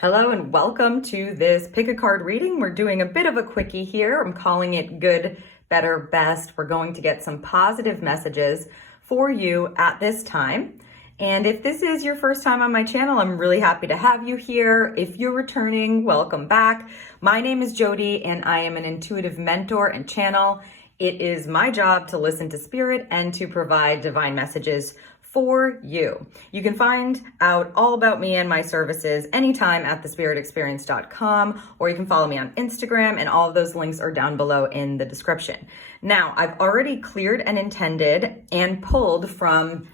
Hello and welcome to this pick a card reading. We're doing a bit of a quickie here. I'm calling it good, better, best. We're going to get some positive messages for you at this time. And if this is your first time on my channel, I'm really happy to have you here. If you're returning, welcome back. My name is Jody and I am an intuitive mentor and channel. It is my job to listen to spirit and to provide divine messages for you. You can find out all about me and my services anytime at thespiritexperience.com, or you can follow me on Instagram, and all of those links are down below in the description. Now, I've already cleared and intended and pulled from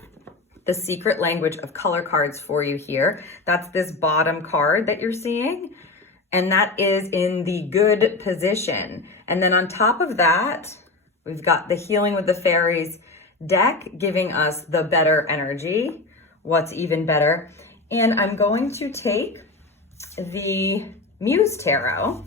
the secret language of color cards for you here. That's this bottom card that you're seeing, and that is in the good position. And then on top of that, we've got the Healing with the Fairies deck giving us the better energy, what's even better. And I'm going to take the Muse Tarot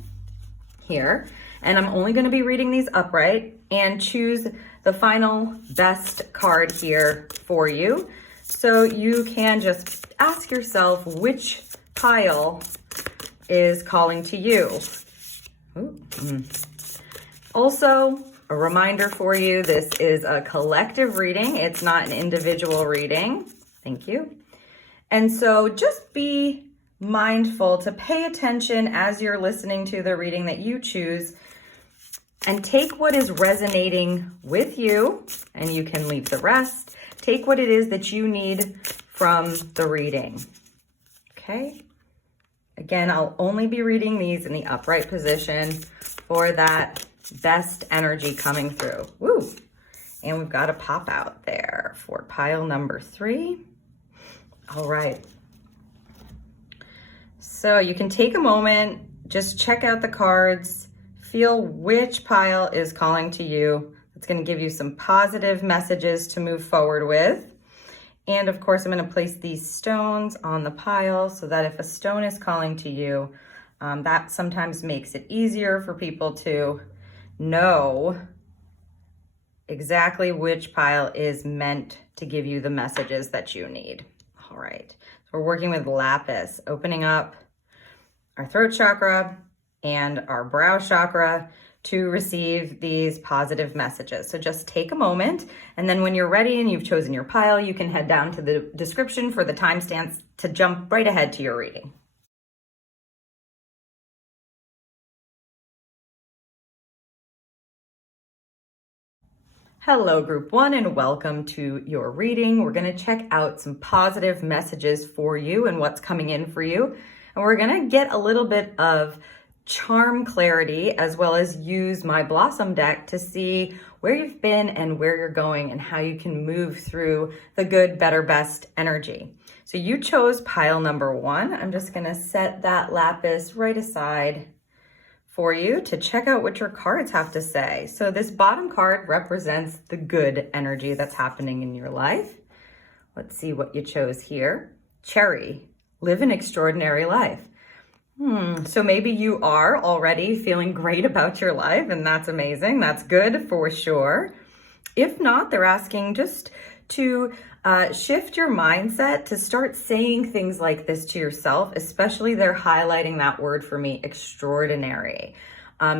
here, and I'm only going to be reading these upright and choose the final best card here for you. So you can just ask yourself which pile is calling to you. Also, a reminder for you, this is a collective reading. It's not an individual reading. Thank you. And so just be mindful to pay attention as you're listening to the reading that you choose, and take what is resonating with you, and you can leave the rest. Take what it is that you need from the reading. Okay? Again, I'll only be reading these in the upright position for that best energy coming through. Woo! And we've got a pop out there for pile number 3. All right. So you can take a moment, just check out the cards, feel which pile is calling to you. It's going to give you some positive messages to move forward with. And of course, I'm going to place these stones on the pile so that if a stone is calling to you, that sometimes makes it easier for people to know exactly which pile is meant to give you the messages that you need. All right, so we're working with lapis, opening up our throat chakra and our brow chakra to receive these positive messages. So just take a moment, and then when you're ready and you've chosen your pile, you can head down to the description for the timestamps to jump right ahead to your reading. Hello, group 1, and welcome to your reading. We're going to check out some positive messages for you and what's coming in for you. And we're going to get a little bit of charm clarity, as well as use my Blossom deck to see where you've been and where you're going and how you can move through the good, better, best energy. So you chose pile number 1. I'm just going to set that lapis right aside for you to check out what your cards have to say. So this bottom card represents the good energy that's happening in your life. Let's see what you chose here. Cherry, live an extraordinary life. So maybe you are already feeling great about your life, and that's amazing. That's good for sure. If not, they're asking just to shift your mindset to start saying things like this to yourself. Especially they're highlighting that word for me, extraordinary.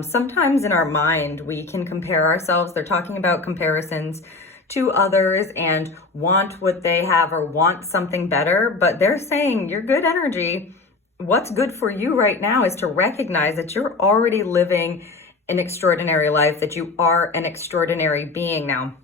Sometimes in our mind, we can compare ourselves. They're talking about comparisons to others and want what they have or want something better, but they're saying your good energy, what's good for you right now is to recognize that you're already living an extraordinary life, that you are an extraordinary being now.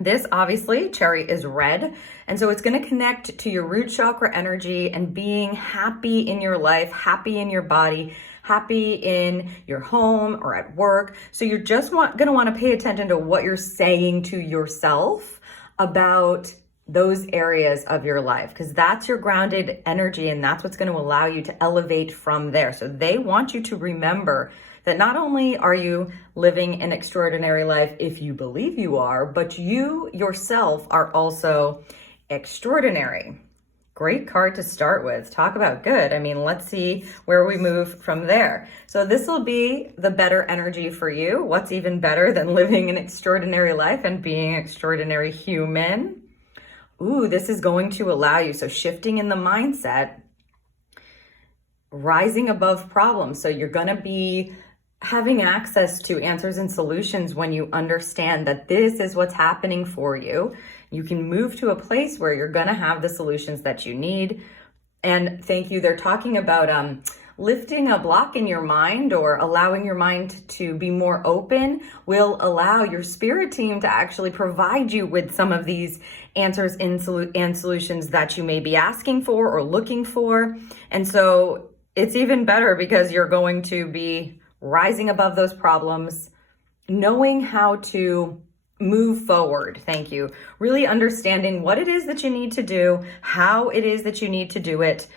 This obviously, cherry is red, and so it's going to connect to your root chakra energy and being happy in your life, happy in your body, happy in your home or at work. So you're just going to want to pay attention to what you're saying to yourself about those areas of your life, because that's your grounded energy and that's what's going to allow you to elevate from there. So they want you to remember that not only are you living an extraordinary life if you believe you are, but you yourself are also extraordinary. Great card to start with. Talk about good. I mean, let's see where we move from there. So this will be the better energy for you. What's even better than living an extraordinary life and being an extraordinary human? Ooh, this is going to allow you. So shifting in the mindset rising above problems. So you're going to be having access to answers and solutions when you understand that this is what's happening for you. You can move to a place where you're going to have the solutions that you need. And thank you. They're talking about lifting a block in your mind, or allowing your mind to be more open will allow your spirit team to actually provide you with some of these answers and solutions that you may be asking for or looking for. And so it's even better because you're going to be rising above those problems, knowing how to move forward. Thank you. Really understanding what it is that you need to do, how it is that you need to do it.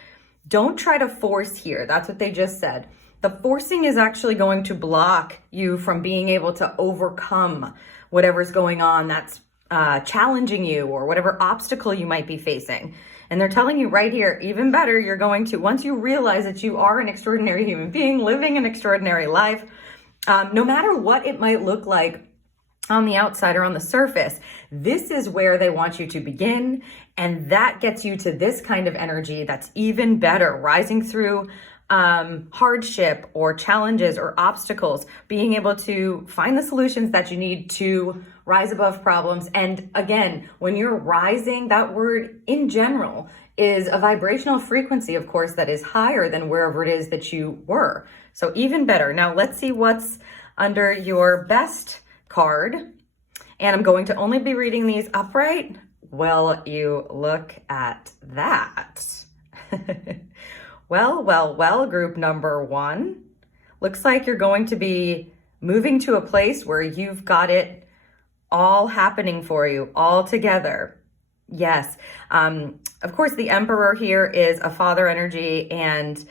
Don't try to force here. That's what they just said. The forcing is actually going to block you from being able to overcome whatever's going on that's challenging you, or whatever obstacle you might be facing. And they're telling you right here, even better, you're going to, once you realize that you are an extraordinary human being living an extraordinary life, no matter what it might look like on the outside or on the surface, this is where they want you to begin. And that gets you to this kind of energy that's even better, rising through hardship or challenges or obstacles, being able to find the solutions that you need to rise above problems. And again, when you're rising, that word in general is a vibrational frequency, of course, that is higher than wherever it is that you were. So even better. Now let's see what's under your best card. And I'm going to only be reading these upright. Well, you look at that. Well, group number 1. Looks like you're going to be moving to a place where you've got it all happening for you, all together. Yes. Of course, the Emperor here is a father energy, and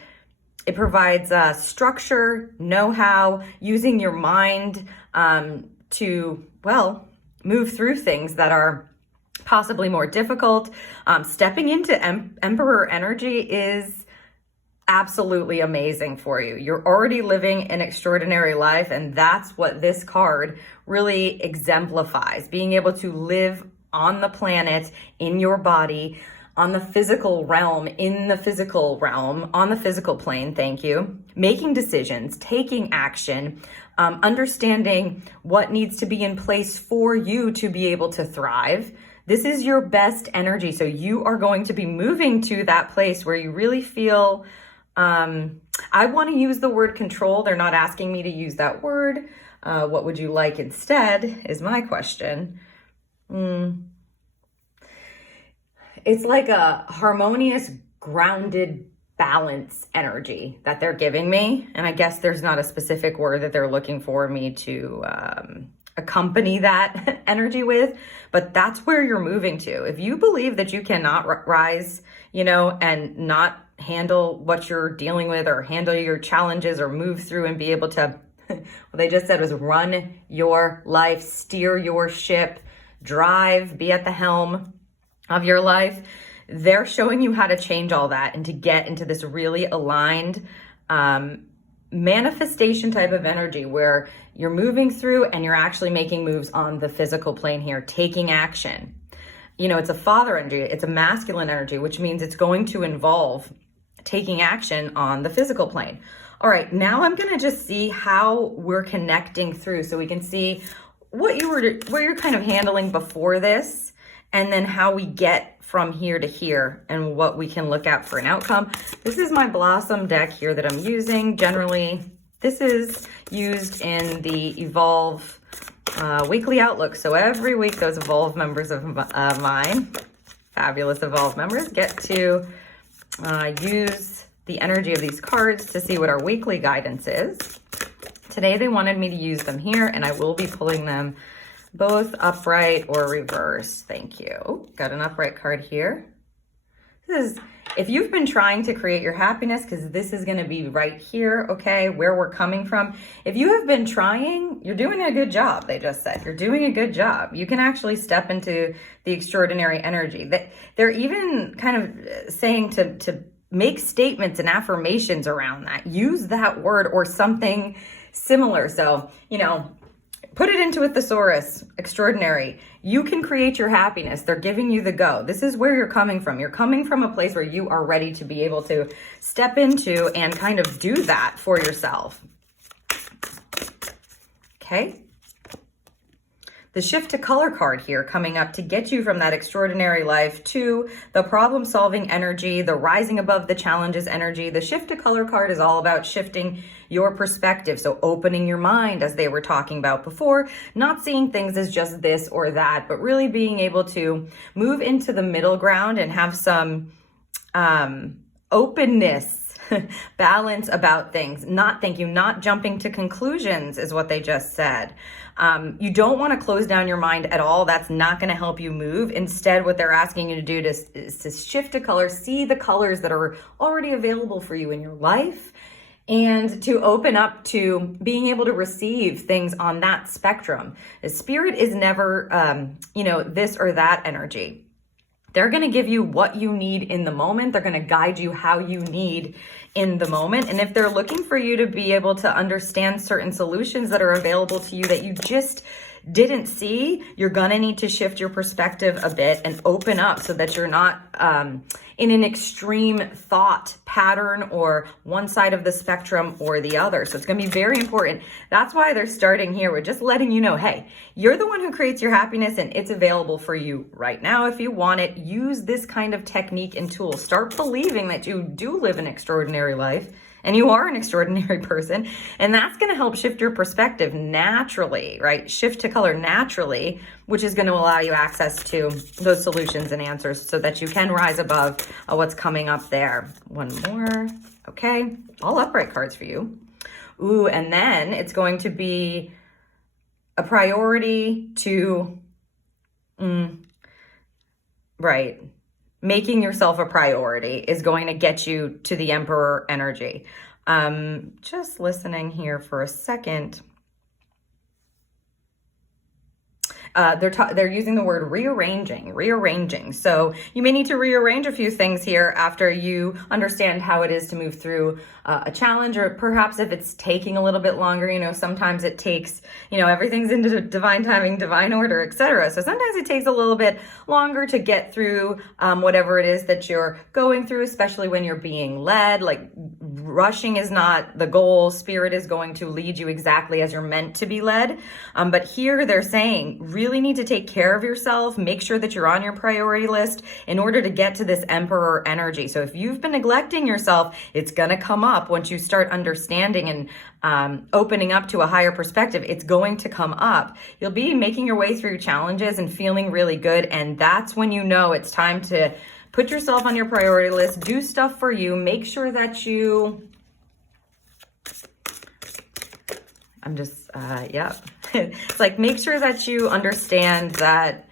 it provides structure, know-how, using your mind to, well, move through things that are possibly more difficult. Stepping into Emperor energy is absolutely amazing for you. You're already living an extraordinary life, and that's what this card really exemplifies. Being able to live on the planet, in your body, on the physical realm, in the physical realm, on the physical plane, thank you. Making decisions, taking action, understanding what needs to be in place for you to be able to thrive. This is your best energy. So you are going to be moving to that place where you really feel, I want to use the word control. They're not asking me to use that word. What would you like instead is my question. It's like a harmonious, grounded, balance energy that they're giving me. And I guess there's not a specific word that they're looking for me to accompany that energy with, but that's where you're moving to. If you believe that you cannot rise, and not handle what you're dealing with, or handle your challenges, or move through and be able to, what they just said was run your life, steer your ship, drive, be at the helm of your life. They're showing you how to change all that and to get into this really aligned manifestation type of energy where you're moving through and you're actually making moves on the physical plane here, taking action. It's a father energy, it's a masculine energy, which means it's going to involve taking action on the physical plane. All right, now I'm going to just see how we're connecting through, so we can see what you're kind of handling before this, and then how we get from here to here and what we can look at for an outcome. This is my Blossom deck here that I'm using. Generally, this is used in the Evolve weekly outlook. So every week, those Evolve members of mine, fabulous Evolve members, get to use the energy of these cards to see what our weekly guidance is. Today, they wanted me to use them here, and I will be pulling them both upright or reverse. Thank you. Got an upright card here. This is, if you've been trying to create your happiness, because this is going to be right here, okay, where we're coming from. If you have been trying, you're doing a good job, they just said. You're doing a good job. You can actually step into the extraordinary energy. They're even kind of saying to make statements and affirmations around that. Use that word or something similar. So, Put it into a thesaurus, extraordinary. You can create your happiness. They're giving you the go. This is where you're coming from. You're coming from a place where you are ready to be able to step into and kind of do that for yourself. Okay. The shift to color card here coming up to get you from that extraordinary life to the problem solving energy, the rising above the challenges energy. The shift to color card is all about shifting your perspective. So opening your mind, as they were talking about before, not seeing things as just this or that, but really being able to move into the middle ground and have some openness, balance about things. Not jumping to conclusions is what they just said. You don't want to close down your mind at all. That's not going to help you move. Instead, what they're asking you to do is to shift to color, see the colors that are already available for you in your life, and to open up to being able to receive things on that spectrum. The spirit is never, this or that energy. They're going to give you what you need in the moment. They're going to guide you how you need in the moment. And if they're looking for you to be able to understand certain solutions that are available to you that you just didn't see, you're going to need to shift your perspective a bit and open up so that you're not in an extreme thought pattern or one side of the spectrum or the other. So it's going to be very important. That's why they're starting here. We're just letting you know, hey, you're the one who creates your happiness and it's available for you right now. If you want it, use this kind of technique and tool. Start believing that you do live an extraordinary life and you are an extraordinary person. And that's going to help shift your perspective naturally, right? Shift to color naturally, which is going to allow you access to those solutions and answers so that you can rise above what's coming up there. One more. Okay. All upright cards for you. Ooh, and then it's going to be a priority to, right. Making yourself a priority is going to get you to the Emperor energy. Just listening here for a second. They're using the word rearranging. So you may need to rearrange a few things here after you understand how it is to move through a challenge, or perhaps if it's taking a little bit longer, sometimes it takes, everything's into divine timing, divine order, etc. So sometimes it takes a little bit longer to get through whatever it is that you're going through, especially when you're being led. Like, rushing is not the goal. Spirit is going to lead you exactly as you're meant to be led. But here they're saying, really need to take care of yourself. Make sure that you're on your priority list in order to get to this Emperor energy. So if you've been neglecting yourself, it's going to come up once you start understanding and opening up to a higher perspective. It's going to come up. You'll be making your way through challenges and feeling really good. And that's when you know it's time to put yourself on your priority list, do stuff for you, make sure that you, It's like, make sure that you understand that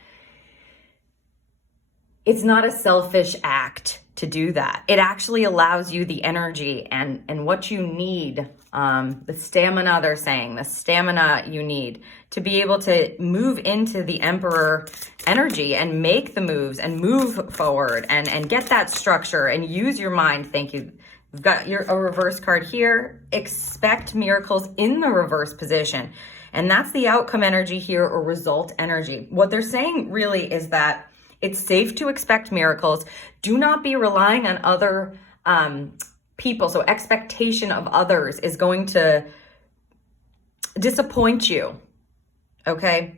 it's not a selfish act to do that. It actually allows you the energy and what you need, the stamina, they're saying, the stamina you need to be able to move into the Emperor energy and make the moves and move forward and get that structure and use your mind. Thank you. We've got a reverse card here. Expect miracles in the reverse position. And that's the outcome energy here, or result energy. What they're saying really is that it's safe to expect miracles. Do not be relying on other people. So expectation of others is going to disappoint you. Okay?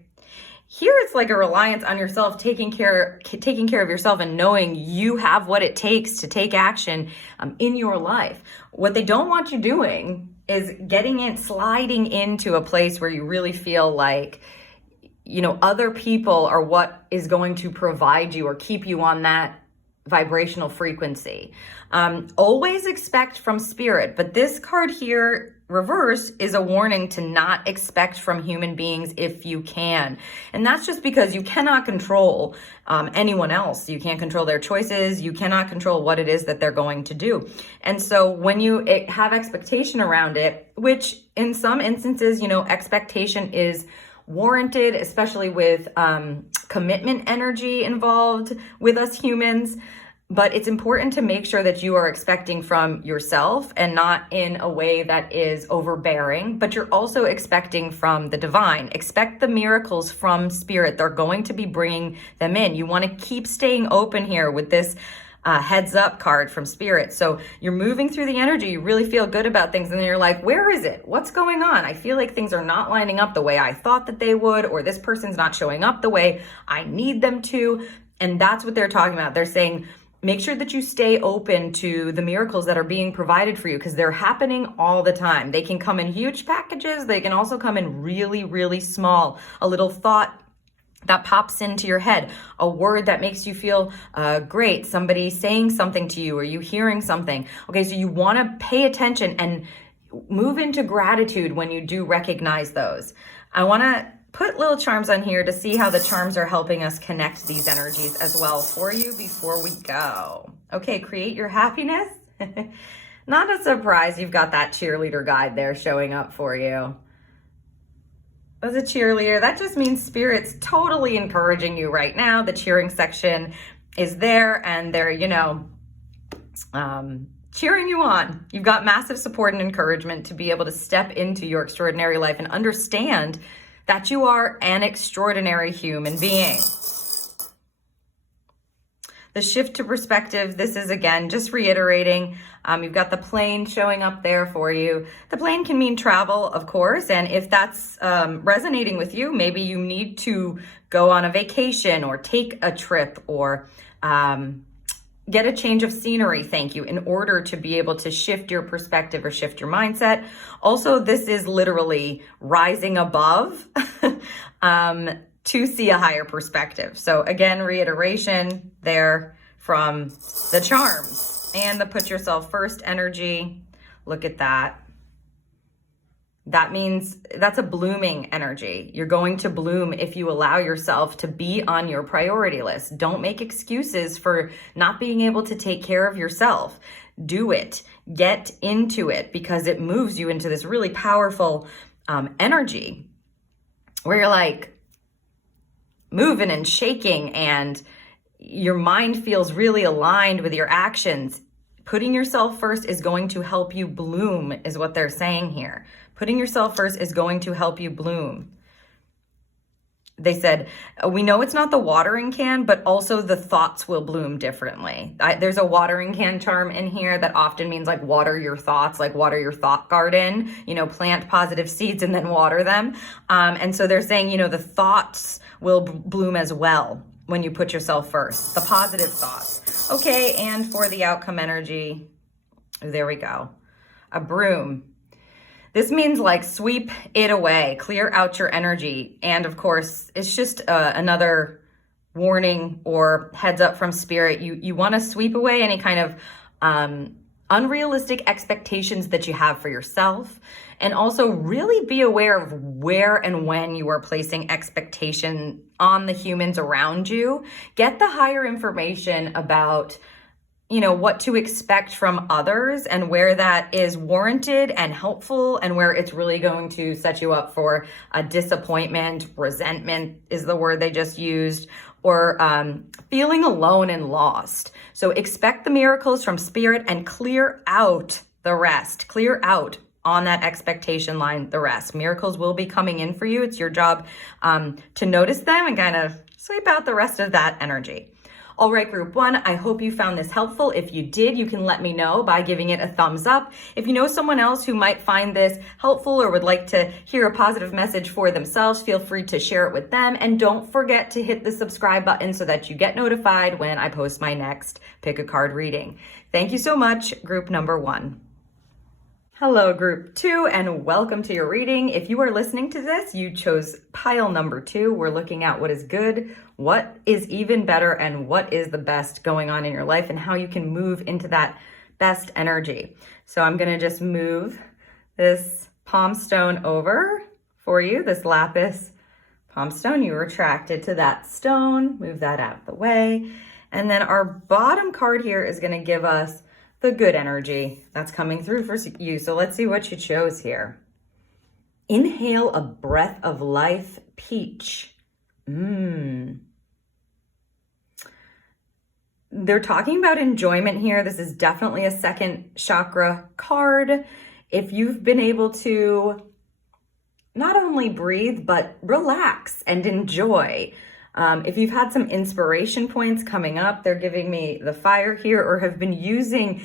Here it's like a reliance on yourself, taking care of yourself and knowing you have what it takes to take action in your life. What they don't want you doing is sliding into a place where you really feel like, other people are what is going to provide you or keep you on that vibrational frequency. Always expect from spirit, but this card here, reverse, is a warning to not expect from human beings if you can. And that's just because you cannot control anyone else. You can't control their choices. You cannot control what it is that they're going to do. And so when you have expectation around it, which in some instances, expectation is warranted, especially with commitment energy involved with us humans. But it's important to make sure that you are expecting from yourself and not in a way that is overbearing, but you're also expecting from the divine. Expect the miracles from spirit. They're going to be bringing them in. You want to keep staying open here with this heads up card from spirit. So you're moving through the energy. You really feel good about things. And then you're like, where is it? What's going on? I feel like things are not lining up the way I thought that they would, or this person's not showing up the way I need them to. And that's what they're talking about. They're saying, make sure that you stay open to the miracles that are being provided for you, because they're happening all the time. They can come in huge packages. They can also come in really, really small. A little thought that pops into your head, a word that makes you feel great, somebody saying something to you, or you hearing something. Okay, so you want to pay attention and move into gratitude when you do recognize those. I want to put little charms on here to see how the charms are helping us connect these energies as well for you before we go. Okay, create your happiness. Not a surprise you've got that cheerleader guide there showing up for you. As a cheerleader, that just means spirit's totally encouraging you right now. The cheering section is there and they're, cheering you on. You've got massive support and encouragement to be able to step into your extraordinary life and understand that you are an extraordinary human being. The shift to perspective, this is again, just reiterating, you've got the plane showing up there for you. The plane can mean travel, of course, and if that's resonating with you, maybe you need to go on a vacation or take a trip or get a change of scenery, thank you, in order to be able to shift your perspective or shift your mindset. Also, this is literally rising above to see a higher perspective. So again, reiteration there from the charms and the put yourself first energy. Look at that. That means that's a blooming energy. You're going to bloom if you allow yourself to be on your priority list. Don't make excuses for not being able to take care of yourself. Do it. Get into it, because it moves you into this really powerful energy where you're like moving and shaking and your mind feels really aligned with your actions. Putting yourself first is going to help you bloom, is what they're saying here. Putting yourself first is going to help you bloom. They said, we know it's not the watering can, but also the thoughts will bloom differently. There's a watering can charm in here that often means like water your thoughts, like water your thought garden, plant positive seeds and then water them. And so they're saying, the thoughts will bloom as well when you put yourself first, the positive thoughts. Okay, and for the outcome energy, there we go. A broom. This means like sweep it away, clear out your energy. And of course, it's just another warning or heads up from spirit. You want to sweep away any kind of unrealistic expectations that you have for yourself. And also really be aware of where and when you are placing expectation on the humans around you. Get the higher information about what to expect from others and where that is warranted and helpful and where it's really going to set you up for a disappointment. Resentment is the word they just used, or feeling alone and lost. So expect the miracles from spirit and clear out the rest. Clear out on that expectation line the rest. Miracles will be coming in for you. It's your job to notice them and kind of sweep out the rest of that energy. All right, group one, I hope you found this helpful. If you did, you can let me know by giving it a thumbs up. If you know someone else who might find this helpful or would like to hear a positive message for themselves, feel free to share it with them. And don't forget to hit the subscribe button so that you get notified when I post my next Pick a Card reading. Thank you so much, group number one. Hello, group two, and welcome to your reading. If you are listening to this, you chose pile number two. We're looking at what is good, what is even better, and what is the best going on in your life and how you can move into that best energy. So I'm going to just move this palm stone over for you, this lapis palm stone. You were attracted to that stone. Move that out of the way. And then our bottom card here is going to give us the good energy that's coming through for you. So let's see what you chose here. Inhale a breath of life, peach. This They're talking about enjoyment here. This is definitely a second chakra card. If you've been able to not only breathe, but relax and enjoy. If you've had some inspiration points coming up, they're giving me the fire here, or have been using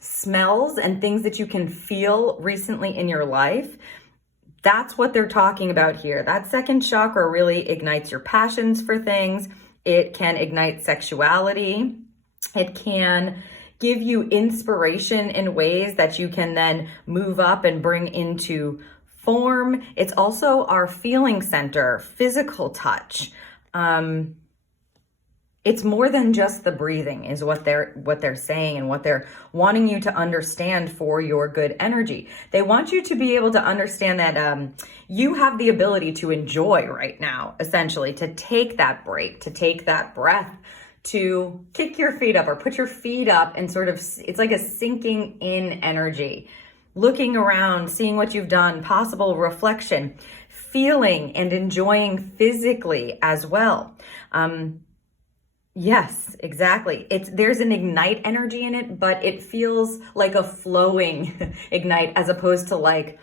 smells and things that you can feel recently in your life. That's what they're talking about here. That second chakra really ignites your passions for things. It can ignite sexuality. It can give you inspiration in ways that you can then move up and bring into form. It's also our feeling center, physical touch. It's more than just the breathing is what they're saying, and what they're wanting you to understand for your good energy. They want you to be able to understand that you have the ability to enjoy right now, essentially, to take that break, to take that breath, to kick your feet up or put your feet up, and sort of, it's like a sinking in energy, looking around, seeing what you've done, possible reflection, feeling and enjoying physically as well. Yes, exactly. There's an ignite energy in it, but it feels like a flowing ignite as opposed to like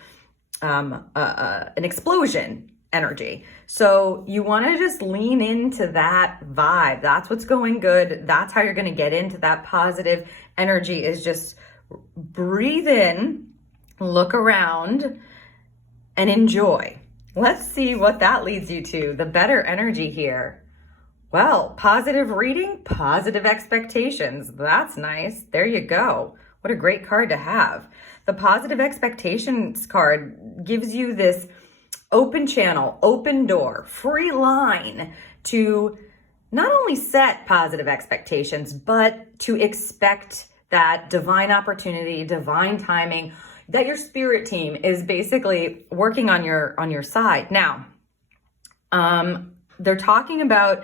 an explosion energy. So you want to just lean into that vibe. That's what's going good. That's how you're going to get into that positive energy, is just breathe in, look around, and enjoy. Let's see what that leads you to. The better energy here. Well, positive reading, positive expectations. That's nice. There you go. What a great card to have. The positive expectations card gives you this open channel, open door, free line to not only set positive expectations, but to expect that divine opportunity, divine timing, that your spirit team is basically working on your side. Now, they're talking about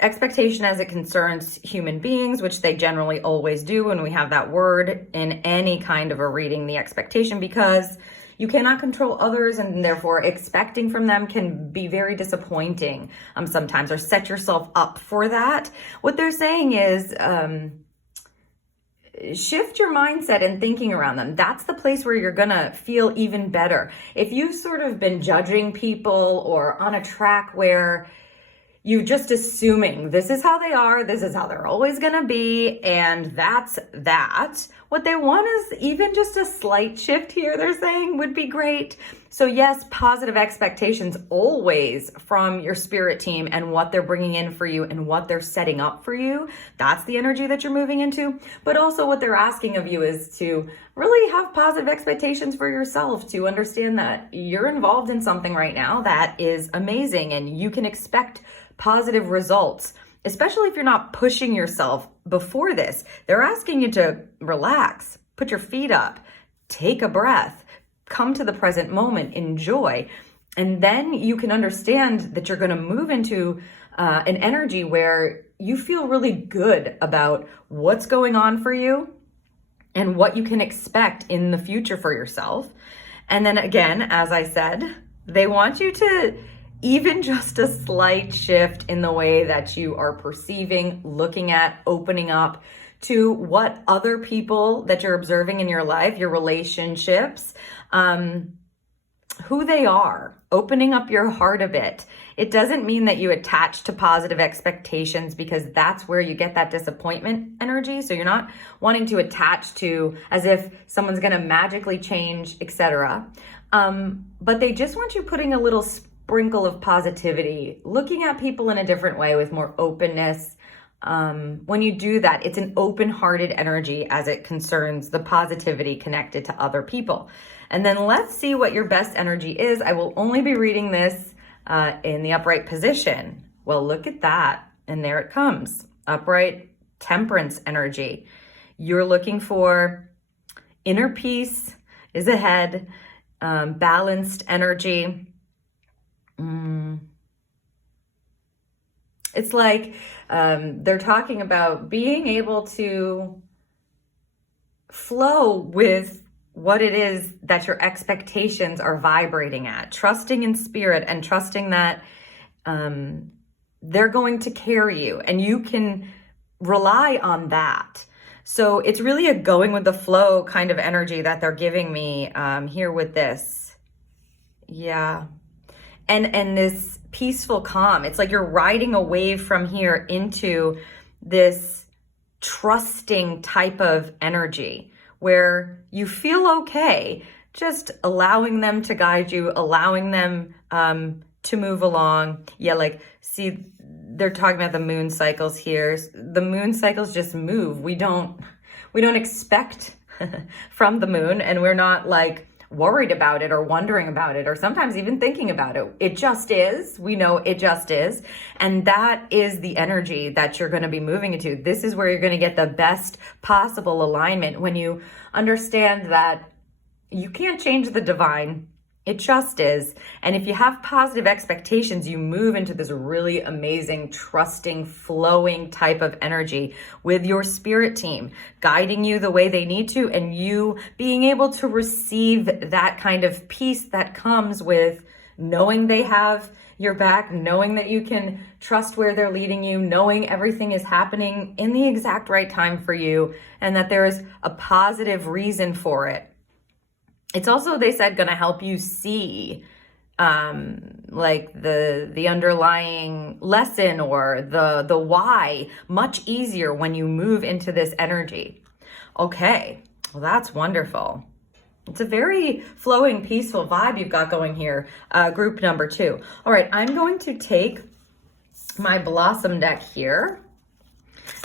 expectation as it concerns human beings, which they generally always do when we have that word in any kind of a reading, the expectation, because you cannot control others, and therefore expecting from them can be very disappointing sometimes, or set yourself up for that. What they're saying is shift your mindset and thinking around them. That's the place where you're gonna feel even better. If you've sort of been judging people or on a track where you're just assuming this is how they are, this is how they're always gonna be, and that's that. What they want is even just a slight shift here, they're saying, would be great. So yes, positive expectations always from your spirit team and what they're bringing in for you and what they're setting up for you. That's the energy that you're moving into. But also what they're asking of you is to really have positive expectations for yourself, to understand that you're involved in something right now that is amazing, and you can expect positive results, especially if you're not pushing yourself before this. They're asking you to relax, put your feet up, take a breath, come to the present moment, enjoy, and then you can understand that you're going to move into an energy where you feel really good about what's going on for you and what you can expect in the future for yourself. And then again, as I said, they want you to even just a slight shift in the way that you are perceiving, looking at, opening up to what other people that you're observing in your life, your relationships, who they are, opening up your heart a bit. It doesn't mean that you attach to positive expectations, because that's where you get that disappointment energy. So you're not wanting to attach to as if someone's going to magically change, etc. But they just want you putting a little sprinkle of positivity, looking at people in a different way with more openness. When you do that, it's an open-hearted energy as it concerns the positivity connected to other people. And then let's see what your best energy is. I will only be reading this in the upright position. Well, look at that. And there it comes. Upright temperance energy. You're looking for inner peace is ahead, balanced energy. It's like they're talking about being able to flow with what it is that your expectations are vibrating at, trusting in spirit and trusting that they're going to carry you, and you can rely on that. So it's really a going with the flow kind of energy that they're giving me here with this. Yeah. And this peaceful calm. It's like you're riding a wave from here into this trusting type of energy where you feel okay, just allowing them to guide you, allowing them to move along. Yeah, like, see, they're talking about the moon cycles here. The moon cycles just move. We don't expect from the moon, and we're not like worried about it or wondering about it or sometimes even thinking about it. It just is. We know it just is. And that is the energy that you're going to be moving into. This is where you're going to get the best possible alignment when you understand that you can't change the divine. It just is. And if you have positive expectations, you move into this really amazing, trusting, flowing type of energy with your spirit team, guiding you the way they need to, and you being able to receive that kind of peace that comes with knowing they have your back, knowing that you can trust where they're leading you, knowing everything is happening in the exact right time for you, and that there is a positive reason for it. It's also, they said, going to help you see like the underlying lesson or the why much easier when you move into this energy. Okay, well, that's wonderful. It's a very flowing, peaceful vibe you've got going here, group number 2. All right, I'm going to take my Blossom deck here.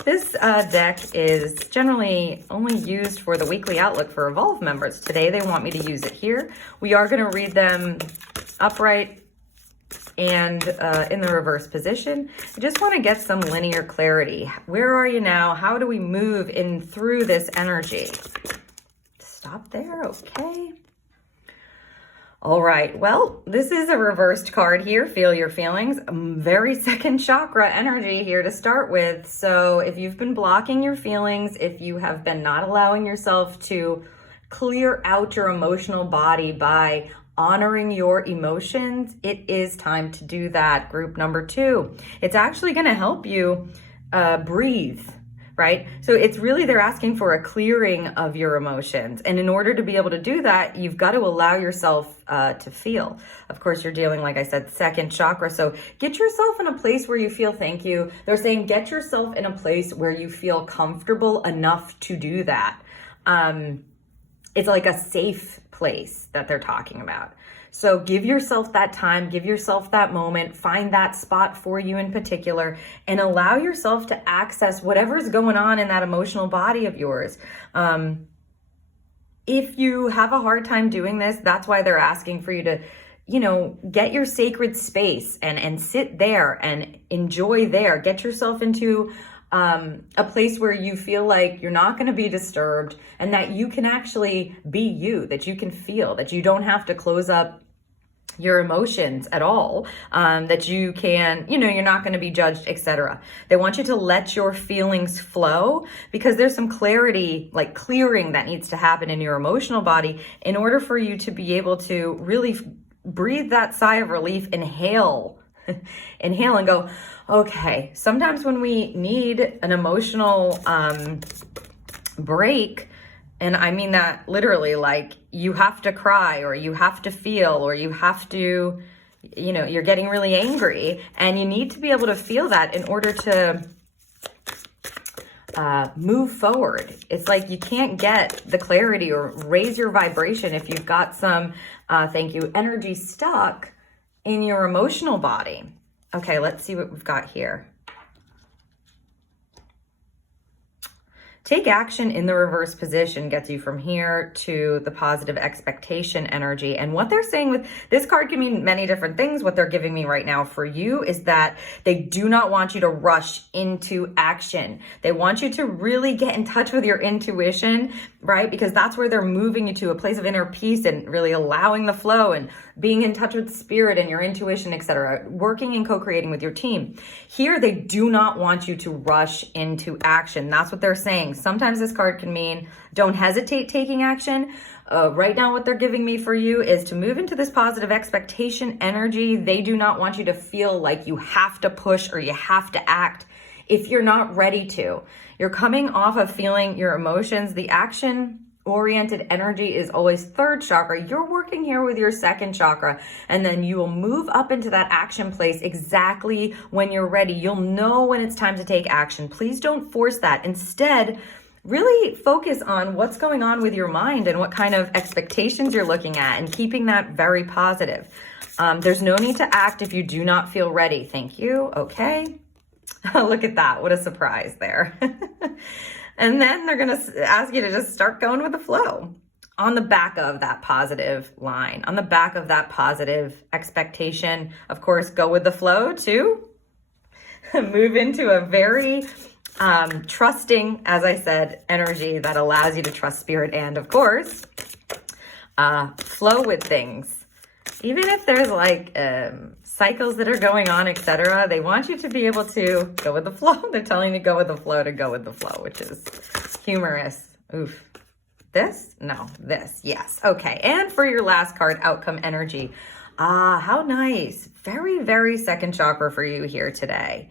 This deck is generally only used for the weekly outlook for Evolve members. Today they want me to use it here. We are going to read them upright and in the reverse position. I just want to get some linear clarity. Where are you now? How do we move in through this energy? Stop there. Okay. All right, well, this is a reversed card here, Feel Your Feelings. Very second chakra energy here to start with. So if you've been blocking your feelings, if you have been not allowing yourself to clear out your emotional body by honoring your emotions, it is time to do that, group number 2. It's actually going to help you breathe. Right? So it's really, they're asking for a clearing of your emotions. And in order to be able to do that, you've got to allow yourself to feel. Of course, you're dealing, like I said, second chakra. So get yourself in a place where you feel, thank you. They're saying get yourself in a place where you feel comfortable enough to do that. It's like a safe place that they're talking about. So give yourself that time, give yourself that moment, find that spot for you in particular, and allow yourself to access whatever's going on in that emotional body of yours. If you have a hard time doing this, that's why they're asking for you to, you know, get your sacred space and sit there and enjoy there. Get yourself into a place where you feel like you're not going to be disturbed and that you can actually be you, that you can feel, that you don't have to close up your emotions at all, that you can, you know, you're not going to be judged, etc. They want you to let your feelings flow because there's some clarity, like clearing that needs to happen in your emotional body in order for you to be able to really breathe that sigh of relief, inhale and go, okay. Sometimes when we need an emotional break, and I mean that literally, like you have to cry or you have to feel or you have to, you know, you're getting really angry and you need to be able to feel that in order to move forward. It's like you can't get the clarity or raise your vibration if you've got some, thank you, energy stuck in your emotional body. Okay, let's see what we've got here. Take action in the reverse position gets you from here to the positive expectation energy. And what they're saying with this card can mean many different things. What they're giving me right now for you is that they do not want you to rush into action. They want you to really get in touch with your intuition, right? Because that's where they're moving you to a place of inner peace and really allowing the flow and being in touch with spirit and your intuition, etc. Working and co-creating with your team. Here, they do not want you to rush into action. That's what they're saying. Sometimes this card can mean don't hesitate taking action. Right now, what they're giving me for you is to move into this positive expectation energy. They do not want you to feel like you have to push or you have to act if you're not ready to. You're coming off of feeling your emotions. The action-oriented energy is always third chakra. You're working here with your second chakra, and then you will move up into that action place exactly when you're ready. You'll know when it's time to take action. Please don't force that. Instead, really focus on what's going on with your mind and what kind of expectations you're looking at, and keeping that very positive. There's no need to act if you do not feel ready. Thank you. Okay. Look at that. What a surprise there. And then they're going to ask you to just start going with the flow on the back of that positive line, on the back of that positive expectation. Of course, go with the flow to move into a very trusting, as I said, energy that allows you to trust spirit and, of course, flow with things. Even if there's like cycles that are going on, etc., they want you to be able to go with the flow. They're telling you to go with the flow, which is humorous. Oof. This? No, this. Yes. Okay. And for your last card, outcome energy. How nice. Very, very second chakra for you here today.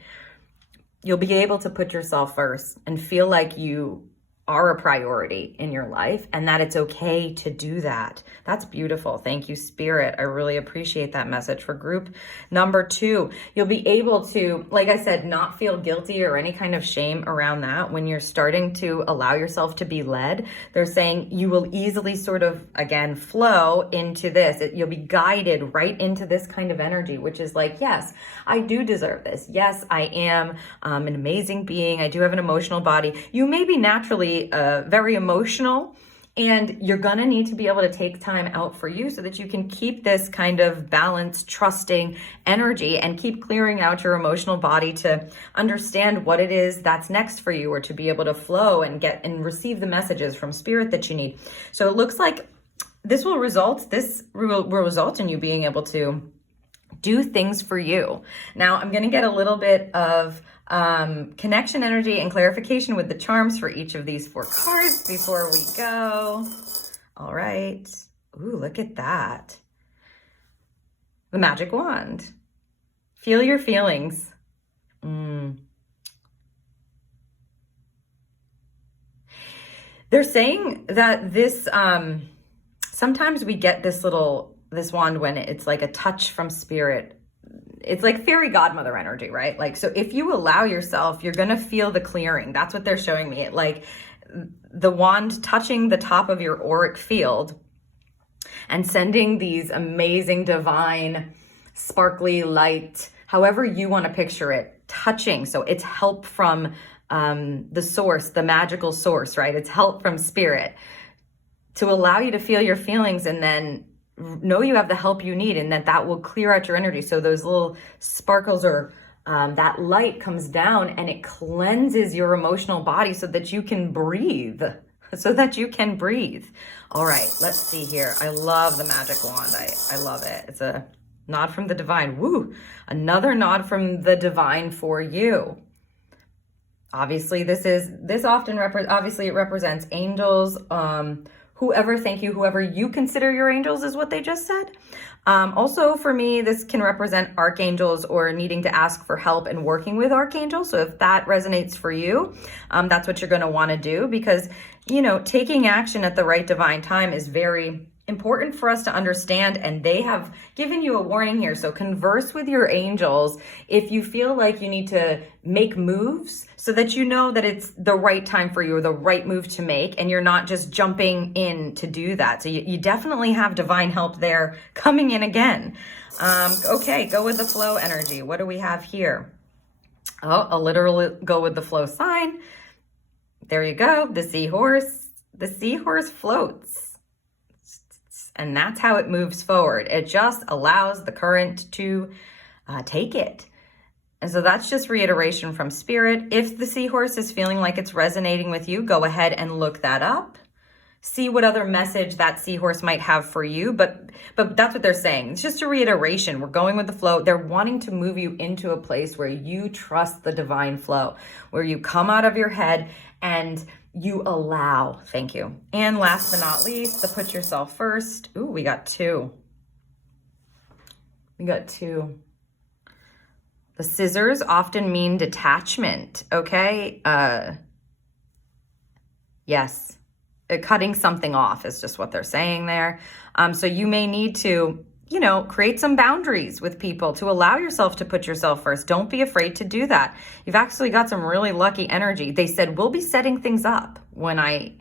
You'll be able to put yourself first and feel like you are a priority in your life, and that it's okay to do that. That's beautiful. Thank you, Spirit. I really appreciate that message. For group number 2, you'll be able to, like I said, not feel guilty or any kind of shame around that when you're starting to allow yourself to be led. They're saying you will easily sort of, again, flow into this. You'll be guided right into this kind of energy, which is like, yes, I do deserve this. Yes, I am an amazing being. I do have an emotional body. You may be naturally very emotional, and you're gonna need to be able to take time out for you so that you can keep this kind of balanced, trusting energy and keep clearing out your emotional body to understand what it is that's next for you, or to be able to flow and get and receive the messages from spirit that you need. So it looks like this will result in you being able to do things for you. Now I'm gonna get a little bit of connection energy and clarification with the charms for each of these 4 cards before we go. All right. Ooh, look at that. The magic wand. Feel your feelings. They're saying that this, sometimes we get this wand when it's like a touch from spirit. It's like fairy godmother energy, right? Like, so if you allow yourself, you're going to feel the clearing. That's what they're showing me. Like the wand touching the top of your auric field and sending these amazing, divine, sparkly light, however you want to picture it, touching. So it's help from the source, the magical source, right? It's help from spirit to allow you to feel your feelings, and then know you have the help you need, and that will clear out your energy. So those little sparkles, or that light comes down and it cleanses your emotional body so that you can breathe. All right, let's see here. I love the magic wand. I love it. It's a nod from the divine. Woo! Another nod from the divine for you. Obviously, this often obviously it represents angels. Whoever you consider your angels is what they just said. Also for me, this can represent archangels, or needing to ask for help and working with archangels. So if that resonates for you, that's what you're going to want to do, because, taking action at the right divine time is very important for us to understand, and they have given you a warning here. So converse with your angels if you feel like you need to make moves, so that you know that it's the right time for you, or the right move to make, and you're not just jumping in to do that. So you definitely have divine help there coming in again. Okay, go with the flow energy. What do we have here? Oh, a literal go with the flow sign. There you go, the seahorse. The seahorse floats. And that's how it moves forward. It just allows the current to take it. And so that's just reiteration from spirit. If the seahorse is feeling like it's resonating with you, go ahead and look that up. See what other message that seahorse might have for you. But that's what they're saying. It's just a reiteration. We're going with the flow. They're wanting to move you into a place where you trust the divine flow, where you come out of your head and you allow. Thank you. And last but not least, the put yourself first. Ooh, we got 2. The scissors often mean detachment, okay? Yes, cutting something off is just what they're saying there. So you may need to, you know, create some boundaries with people to allow yourself to put yourself first. Don't be afraid to do that. You've actually got some really lucky energy. They said, we'll be setting things up when I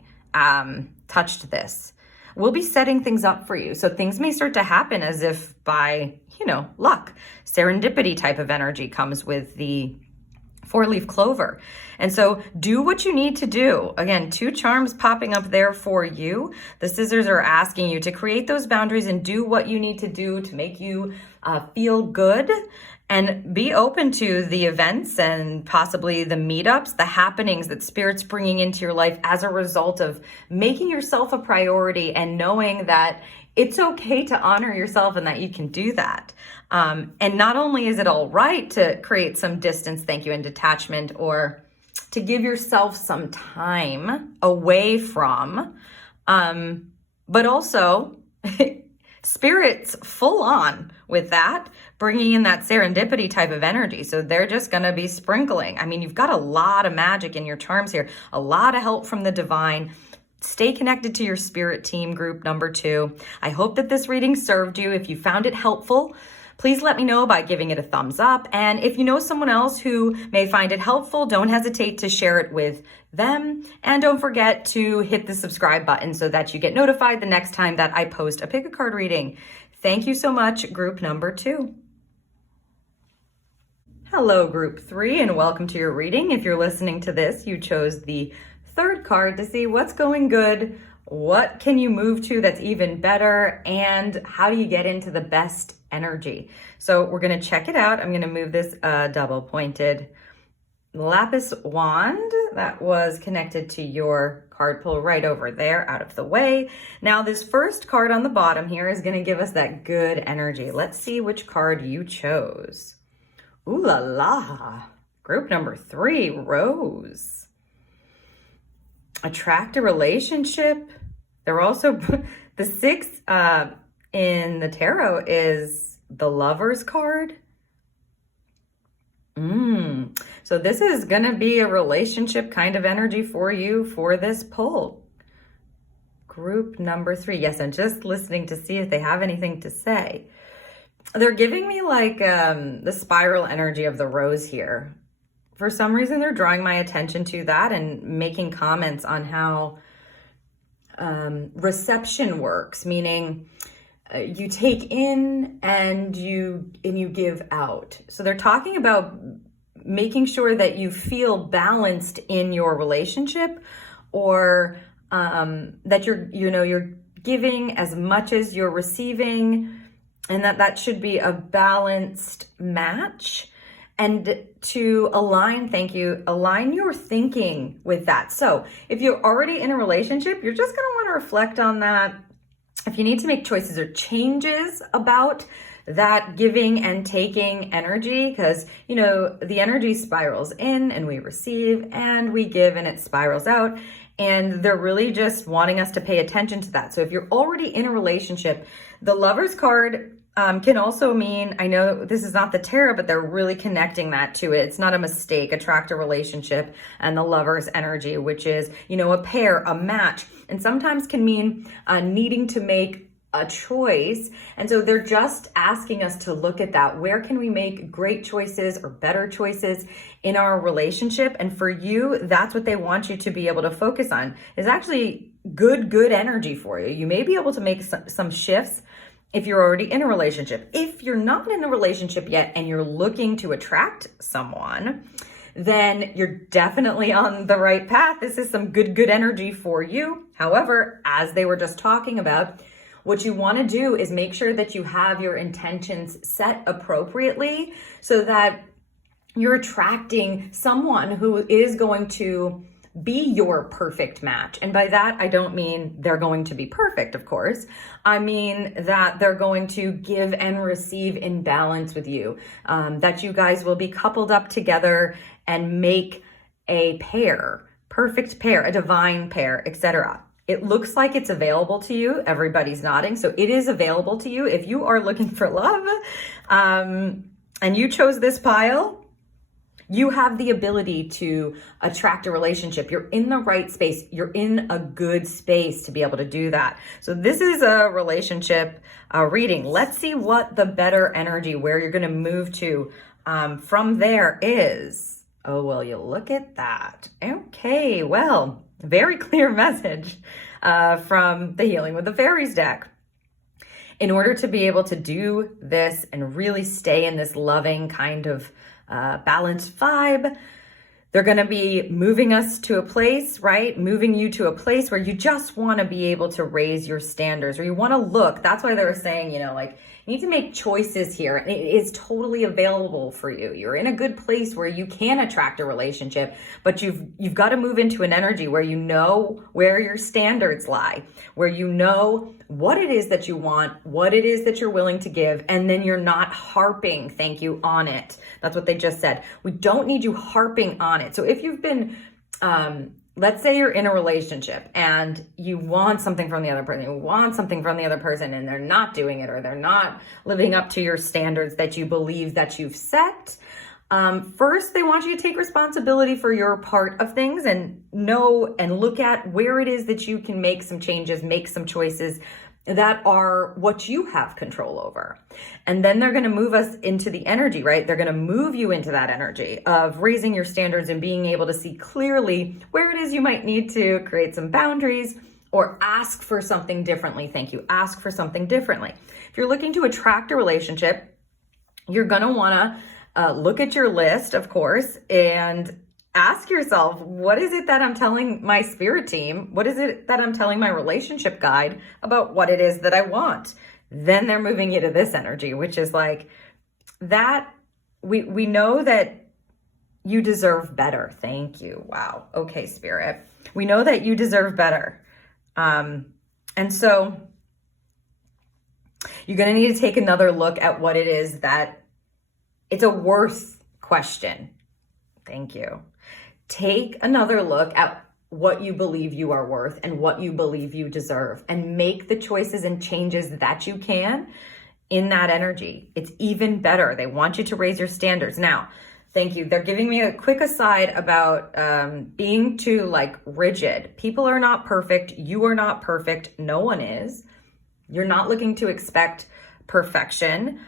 touched this. We'll be setting things up for you. So things may start to happen as if by, you know, luck. Serendipity type of energy comes with the 4-leaf clover. And so do what you need to do. Again, 2 charms popping up there for you. The scissors are asking you to create those boundaries and do what you need to do to make you feel good, and be open to the events and possibly the meetups, the happenings that Spirit's bringing into your life as a result of making yourself a priority and knowing that it's okay to honor yourself and that you can do that. And not only is it all right to create some distance, thank you, and detachment, or to give yourself some time away from, but also Spirit's full on with that, bringing in that serendipity type of energy. So they're just going to be sprinkling. I mean, you've got a lot of magic in your charms here, a lot of help from the divine. Stay connected to your spirit team, group number 2. I hope that this reading served you. If you found it helpful, please let me know by giving it a thumbs up. And if you know someone else who may find it helpful, don't hesitate to share it with them. And don't forget to hit the subscribe button so that you get notified the next time that I post a pick a card reading. Thank you so much, group number 2. Hello, group 3, and welcome to your reading. If you're listening to this, you chose the 3rd card to see what's going good, what can you move to that's even better, and how do you get into the best energy. So we're going to check it out. I'm going to move this double-pointed lapis wand that was connected to your card pull right over there, out of the way. Now this first card on the bottom here is going to give us that good energy. Let's see which card you chose. Ooh la la. Group number 3, Rose. Attract a relationship. They're also, the 6 in the tarot is the Lover's card. So this is going to be a relationship kind of energy for you for this pull. Group number 3. Yes, I'm just listening to see if they have anything to say. They're giving me like the spiral energy of the rose here. For some reason, they're drawing my attention to that and making comments on how reception works, meaning you take in and you give out. So they're talking about making sure that you feel balanced in your relationship, or that you're giving as much as you're receiving, and that should be a balanced match. And to align, align your thinking with that. So if you're already in a relationship, you're just going to want to reflect on that. If you need to make choices or changes about that giving and taking energy, because, the energy spirals in and we receive and we give and it spirals out. And they're really just wanting us to pay attention to that. So if you're already in a relationship, the Lover's card can also mean, I know this is not the tarot, but they're really connecting that to it. It's not a mistake. Attract a relationship and the Lover's energy, which is, a pair, a match, and sometimes can mean needing to make a choice. And so they're just asking us to look at that. Where can we make great choices or better choices in our relationship? And for you, that's what they want you to be able to focus on, is actually good energy for you. You may be able to make some shifts if you're already in a relationship. If you're not in a relationship yet and you're looking to attract someone, then you're definitely on the right path. This is some good energy for you. However, as they were just talking about, what you want to do is make sure that you have your intentions set appropriately so that you're attracting someone who is going to be your perfect match. And by that, I don't mean they're going to be perfect, of course. I mean that they're going to give and receive in balance with you, that you guys will be coupled up together and make a pair, perfect pair, a divine pair, etc. It looks like it's available to you. Everybody's nodding. So it is available to you if you are looking for love. and you chose this pile, you have the ability to attract a relationship. You're in the right space. You're in a good space to be able to do that. So this is a relationship reading. Let's see what the better energy, where you're going to move to from there is. Oh, well, you look at that. Okay, well, very clear message from the Healing with the Fairies deck. In order to be able to do this and really stay in this loving kind of balanced vibe, they're going to be moving us to a place, right? Moving you to a place where you just want to be able to raise your standards, or you want to look. That's why they were saying, you know, like, you need to make choices here. It is totally available for you. You're in a good place where you can attract a relationship, but you've got to move into an energy where you know where your standards lie, where you know what it is that you want, what it is that you're willing to give, and then you're not harping, thank you, on it. That's what they just said. We don't need you harping on it. So if you've been, let's say you're in a relationship and you want something from the other person, and they're not doing it, or they're not living up to your standards that you believe that you've set. First, they want you to take responsibility for your part of things and know and look at where it is that you can make some changes, make some choices that are what you have control over. And then they're going to move us into the energy, right? They're going to move you into that energy of raising your standards and being able to see clearly where it is you might need to create some boundaries or ask for something differently. Thank you. Ask for something differently. If you're looking to attract a relationship, you're going to want to look at your list, of course, and ask yourself, what is it that I'm telling my spirit team? What is it that I'm telling my relationship guide about what it is that I want? Then they're moving you to this energy, which is like that. We know that you deserve better. Thank you. Wow. Okay, spirit. We know that you deserve better. And so you're going to need to take another look at what it is that it's a worth question. Thank you. Take another look at what you believe you are worth and what you believe you deserve, and make the choices and changes that you can in that energy. It's even better. They want you to raise your standards. Now, thank you. They're giving me a quick aside about being too like rigid. People are not perfect. You are not perfect. No one is. You're not looking to expect perfection.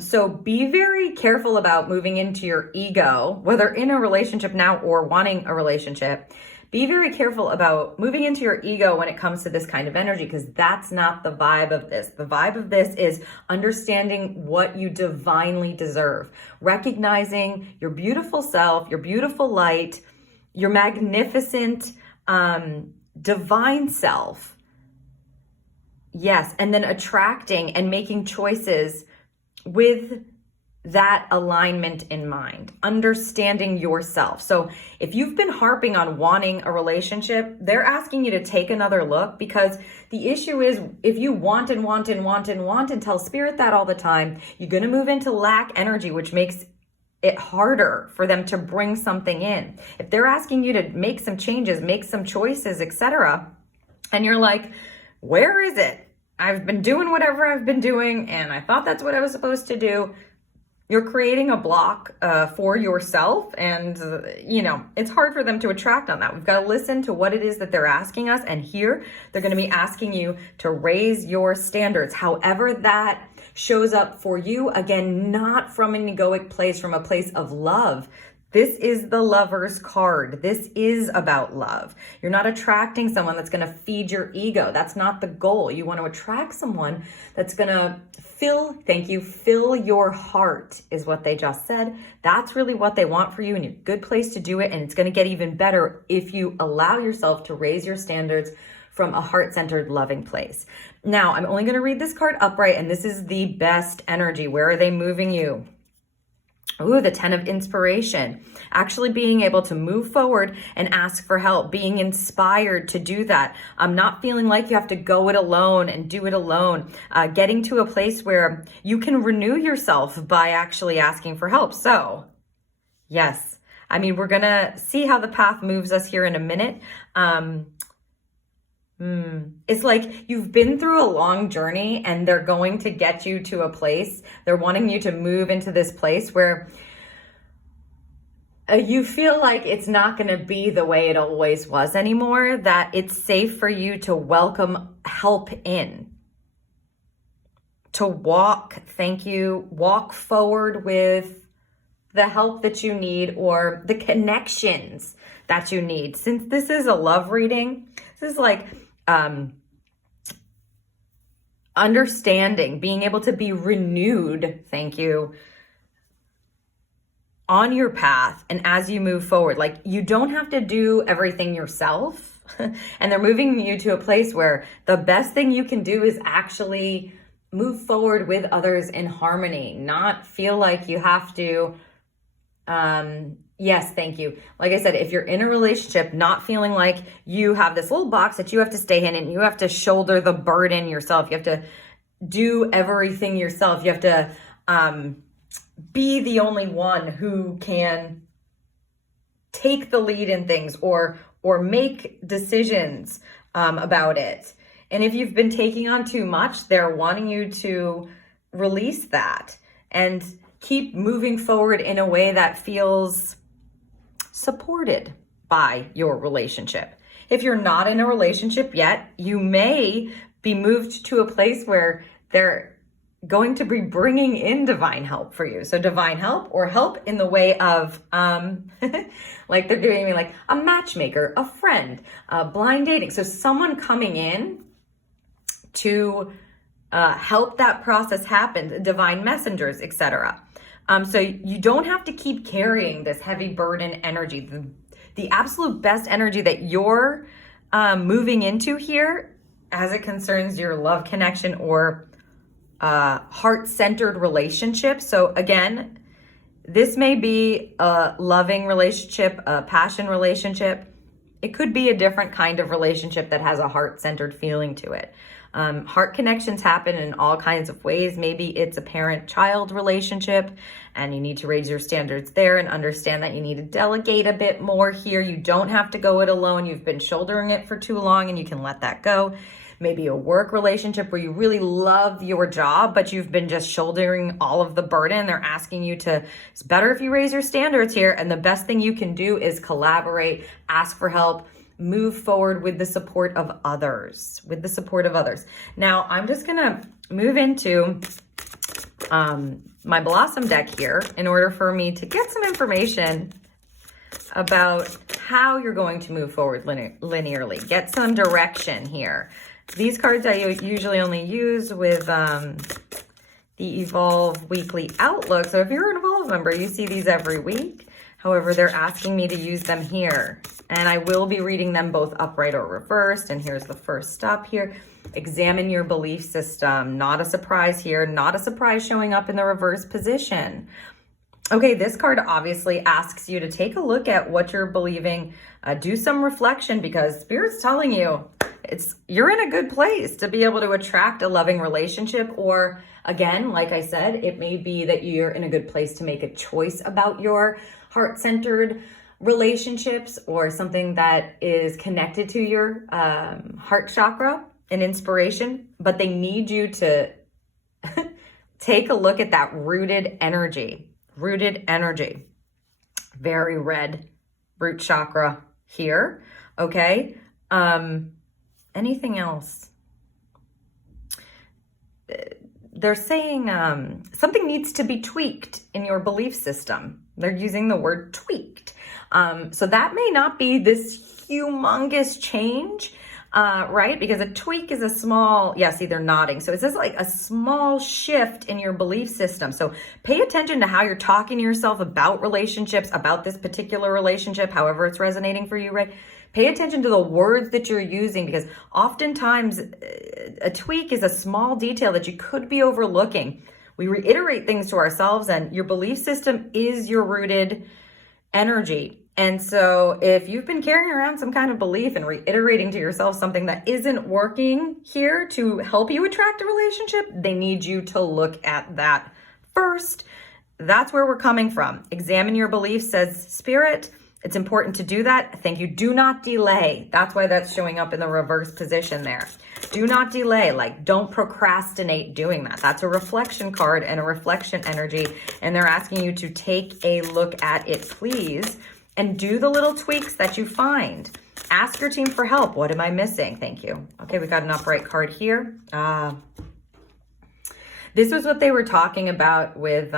So be very careful about moving into your ego, whether in a relationship now or wanting a relationship. Be very careful about moving into your ego when it comes to this kind of energy, because that's not the vibe of this. The vibe of this is understanding what you divinely deserve, recognizing your beautiful self, your beautiful light, your magnificent, divine self. Yes. And then attracting and making choices with that alignment in mind, understanding yourself. So if you've been harping on wanting a relationship, they're asking you to take another look, because the issue is if you want and tell spirit that all the time, you're going to move into lack energy, which makes it harder for them to bring something in. If they're asking you to make some changes, make some choices, etc., and you're like, where is it? I've been doing whatever I've been doing, and I thought that's what I was supposed to do. You're creating a block for yourself, and, it's hard for them to attract on that. We've got to listen to what it is that they're asking us, and here they're going to be asking you to raise your standards, however that shows up for you. Again, not from an egoic place, from a place of love. This is the Lover's card. This is about love. You're not attracting someone that's going to feed your ego. That's not the goal. You want to attract someone that's going to fill your heart, is what they just said. That's really what they want for you, and you're a good place to do it. And it's going to get even better if you allow yourself to raise your standards from a heart-centered, loving place. Now, I'm only going to read this card upright, and this is the best energy. Where are they moving you? Ooh, the 10 of inspiration. Actually being able to move forward and ask for help, being inspired to do that. Not feeling like you have to go it alone and do it alone. Getting to a place where you can renew yourself by actually asking for help. So, yes. We're going to see how the path moves us here in a minute. It's like you've been through a long journey and they're going to get you to a place. They're wanting you to move into this place where you feel like it's not going to be the way it always was anymore, that it's safe for you to welcome help in, to walk forward with the help that you need or the connections that you need. Since this is a love reading, this is like understanding, being able to be renewed, on your path and as you move forward. Like, you don't have to do everything yourself. And they're moving you to a place where the best thing you can do is actually move forward with others in harmony, not feel like you have to, yes, thank you. Like I said, if you're in a relationship, not feeling like you have this little box that you have to stay in and you have to shoulder the burden yourself. You have to do everything yourself. You have to be the only one who can take the lead in things or make decisions about it. And if you've been taking on too much, they're wanting you to release that and keep moving forward in a way that feels supported by your relationship. If you're not in a relationship yet, you may be moved to a place where they're going to be bringing in divine help for you. So divine help, or help in the way of, like they're giving me like a matchmaker, a friend, blind dating. So someone coming in to help that process happen, divine messengers, etc. So you don't have to keep carrying this heavy burden energy. The absolute best energy that you're moving into here as it concerns your love connection or heart-centered relationship. So again, this may be a loving relationship, a passion relationship. It could be a different kind of relationship that has a heart-centered feeling to it. Heart connections happen in all kinds of ways. Maybe it's a parent-child relationship and you need to raise your standards there and understand that you need to delegate a bit more here. You don't have to go it alone. You've been shouldering it for too long and you can let that go. Maybe a work relationship where you really love your job, but you've been just shouldering all of the burden. They're asking you to, it's better if you raise your standards here. And the best thing you can do is collaborate, ask for help, move forward with the support of others, Now, I'm just going to move into my Blossom deck here in order for me to get some information about how you're going to move forward linearly, get some direction here. These cards I usually only use with the Evolve Weekly Outlook. So if you're an Evolve member, you see these every week. However, they're asking me to use them here. And I will be reading them both upright or reversed. And here's the first stop here. Examine your belief system. Not a surprise here. Not a surprise showing up in the reverse position. Okay, this card obviously asks you to take a look at what you're believing. Do some reflection because Spirit's telling you you're in a good place to be able to attract a loving relationship. Or again, like I said, it may be that you're in a good place to make a choice about your heart-centered relationships or something that is connected to your heart chakra and inspiration. But they need you to take a look at that rooted energy. Very red root chakra here. Okay. Anything else? They're saying something needs to be tweaked in your belief system. They're using the word tweaked. So that may not be this humongous change, right? Because a tweak is a small, yeah, see, they're nodding. So it's just like a small shift in your belief system. So pay attention to how you're talking to yourself about relationships, about this particular relationship, however it's resonating for you, right? Pay attention to the words that you're using because oftentimes a tweak is a small detail that you could be overlooking. We reiterate things to ourselves and your belief system is your rooted energy. And so if you've been carrying around some kind of belief and reiterating to yourself something that isn't working here to help you attract a relationship, they need you to look at that first. That's where we're coming from. Examine your beliefs, says Spirit. It's important to do that. Thank you. Do not delay. That's why that's showing up in the reverse position there. Do not delay. Like, don't procrastinate doing that. That's a reflection card and a reflection energy. And they're asking you to take a look at it, please, and do the little tweaks that you find. Ask your team for help. What am I missing? Thank you. Okay, we got an upright card here. This was what they were talking about with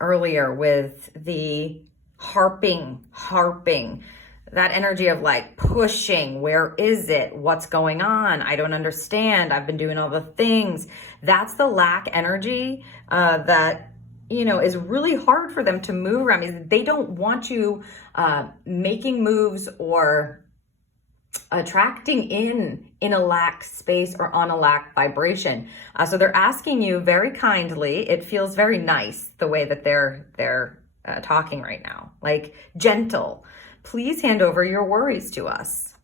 earlier with the harping, that energy of like pushing. Where is it? What's going on? I don't understand. I've been doing all the things. That's the lack energy that, you know, is really hard for them to move around. They don't want you making moves or attracting in a lack space or on a lack vibration. So they're asking you very kindly. It feels very nice the way that they're talking right now, like gentle. Please hand over your worries to us.